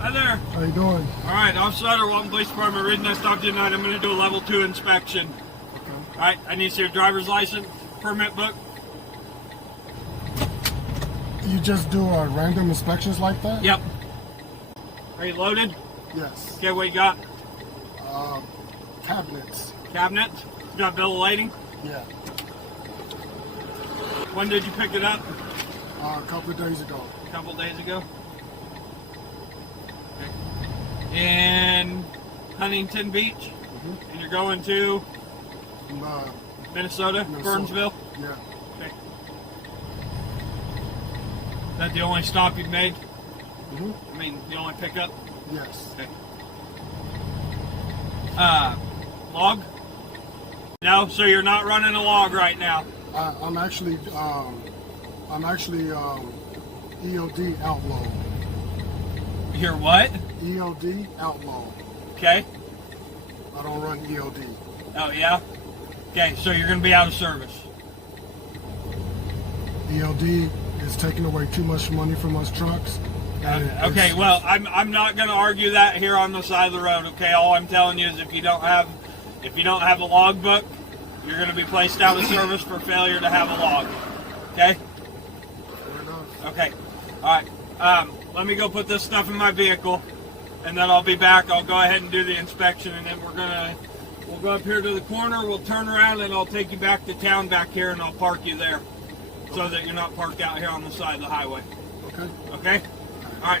Hi there. How you doing? All right, Officer Sutter, Walton Police Department. Reading this stop tonight. I'm going to do a level 2 inspection. Okay. All right, I need to see your driver's license, permit book. You just do random inspections like that? Yep. Are you loaded? Yes. Okay, what you got? Cabinets. Cabinets? You got bill of lading? Yeah. When did you pick it up? A couple of days ago. A couple days ago. Okay. In Huntington Beach? Mm-hmm. And you're going to Minnesota, Burnsville? Yeah. Okay. Is that the only stop you've made? Mm-hmm. I mean, the only pickup? Yes. Okay. Log? No, so you're not running a log right now. I'm actually ELD outlaw. You're what? ELD outlaw. Okay. I don't run ELD. Oh, yeah? Okay, so you're going to be out of service. ELD is taking away too much money from us trucks. Okay, well, I'm not going to argue that here on the side of the road. Okay, all I'm telling you is if you don't have a log book, you're going to be placed out of service for failure to have a log. Okay? Fair enough. Okay. All right. Let me go put this stuff in my vehicle, and then I'll be back. I'll go ahead and do the inspection, and then we'll go up here to the corner. We'll turn around, and I'll take you back to town back here, and I'll park you there, so that you're not parked out here on the side of the highway. Okay. Okay. All right.